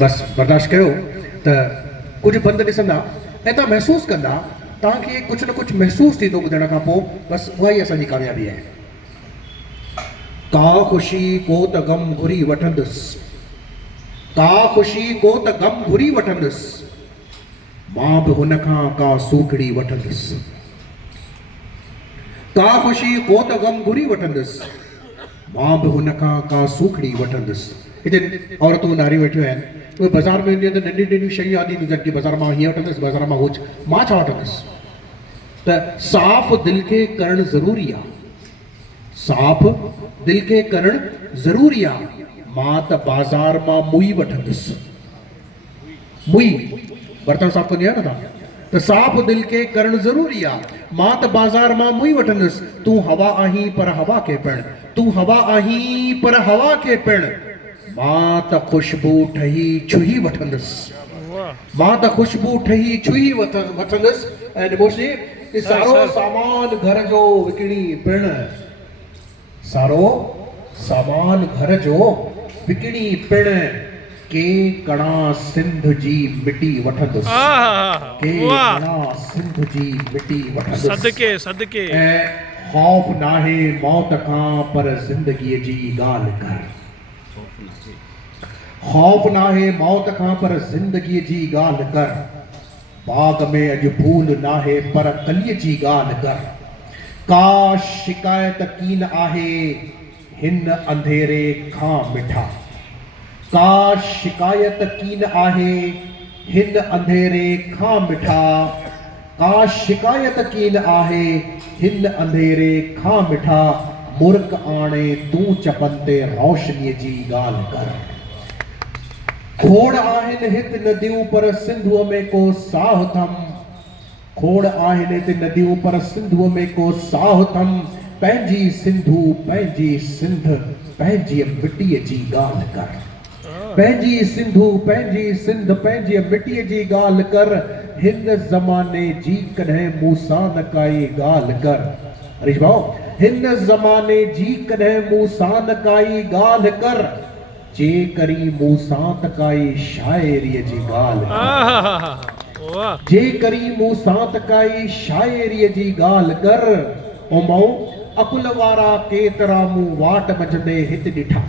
बस बर्दाश्त कयो त कुछ बंद ॾिसंदा ऐं तव्हां महसूस कंदा तव्हांखे कुछ न कुछ महसूस थींदो ॿुधण खां पोइ। बस उहा ई असांजी कामयाबी आहे। का ख़ुशी को त ग़म घुरी वठंदुसि, का ख़ुशी को त ग़म घुरी वठंदुसि, मां बि हुन खां का सूखड़ी वठंदुसि। का ख़ुशी को त ग़म घुरी वठंदुसि, मां बि हुन खां का सूखड़ी वठंदुसि। हिते औरतूं नारियूं वेठियूं आहिनि, उहे बाज़ार में ईंदियूं आहिनि त नंढियूं नंढियूं शयूं आदियूं ईंदियूं आहिनि कि बाज़ार मां हीअं वठंदुसि, बाज़ार मां हुज, मां छा वठंदुसि? त साफ़ दिलि खे करणु ज़रूरी आहे, साफ़ दिलि खे करणु ज़रूरी आहे। मां त बाज़ार मां मुई वठंदुसि, मुई बर्तन साफ़ कंदी आहे न तव्हां, त साफ़ दिलि खे करणु ज़रूरी आहे। मां त बाज़ार मां मुई वठंदुसि, तूं हवा आहीं पर हवा खे पिण, तूं हवा आहीं पर हवा खे पिण, मां त ख़ुशबू ठही छुही वठंदुसि, मां त ख़ुशबू ठही छुही वठंदुसि। ऐं निमोशी सारो सामान घर जो विकिणी पिण, सारो सामान घर जो विकिणी पिण, के कणा सिंध जी मिटी वठंदुसि, के कणा सिंध जी मिटी वठंदुसि। सदके सदके ऐं ख़ौफ़ नाहे मौत खां पर ज़िंदगीअ जी ॻाल्हि कर, ख़ौफ़ नाहे मौत खां पर ज़िंदगीअ जी ॻाल्हि कर, बाग़ में अॼु फूल नाहे पर कलीअ जी ॻाल्हि कर, का शिकायत कीन आहे हिन अंधेरे खां मिठा, का शिकायत कीन आहे हिन अंधेरे खां मिठा, का शिकायत कीन आहे हिन अंधेरे खां मिठा, मुर्क आणे तूं चपन ते रोशनीअ जी ॻाल्हि कर। खोड़ आहिनि हिते नदियूं पर सिंधूअ में को साह थम, खोड़ आहिनि हिते नदियूं पर सिंधूअ में को साह थम, पंहिंजी सिंधू पंहिंजी सिंध पंहिंजी मिटीअ जी ॻाल्हि कर, पंहिंजी सिंधू पंहिंजी सिंध पंहिंजी मिटीअ जी ॻाल्हि कर, हिन ज़माने जी कॾहिं मूंसां न काई ॻाल्हि कर। हरीश भाऊ, हिन ज़माने जी कॾहिं मूंसां न काई ॻाल्हि कर, जे करी मूंसां त काई शाइरीअ जी ॻाल्हि कर, जे करी मूंसां त काई शाइरीअ जी ॻाल्हि कर। ओ माऊ अकुल वारा केतिरा मूं वाट मझंदे हिते ॾिठा,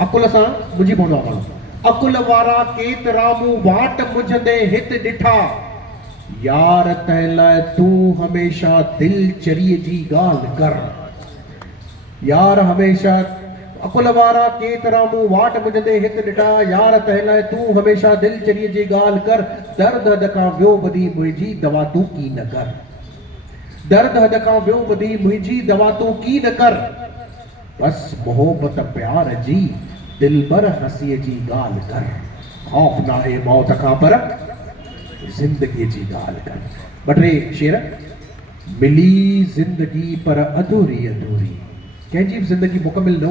अकुल सां मुंहिंजी पवंदो आहे माण्हू, अकुल वारा केतिरा मूं वाट मुझंदे हिते ॾिठा, यार तंहिं लाइ तूं हमेशा दिलचरीअ जी ॻाल्हि कर, यार हमेशा अकुल वारा केतिरा मूं वाट मुझंदे हिते ॾिठा, यार तंहिं लाइ तूं हमेशा दिलचरीअ जी ॻाल्हि कर, दर्द हद खां वियो वधी मुंहिंजी दवा तूं की न कर, दर्द हद खां वियो वधी मुंहिंजी दवा तूं की न कर, बस मोहब्बत प्यार जी दिलबर हसीअ जी ॻाल्हि कर, ख़ौफ़ नाहे मौत खां पर ज़िंदगीअ जी ॻाल्हि कर। ॿ टे शेर। मिली ज़िंदगी पर अधूरी अधूरी, कंहिंजी बि ज़िंदगी मुकमिल न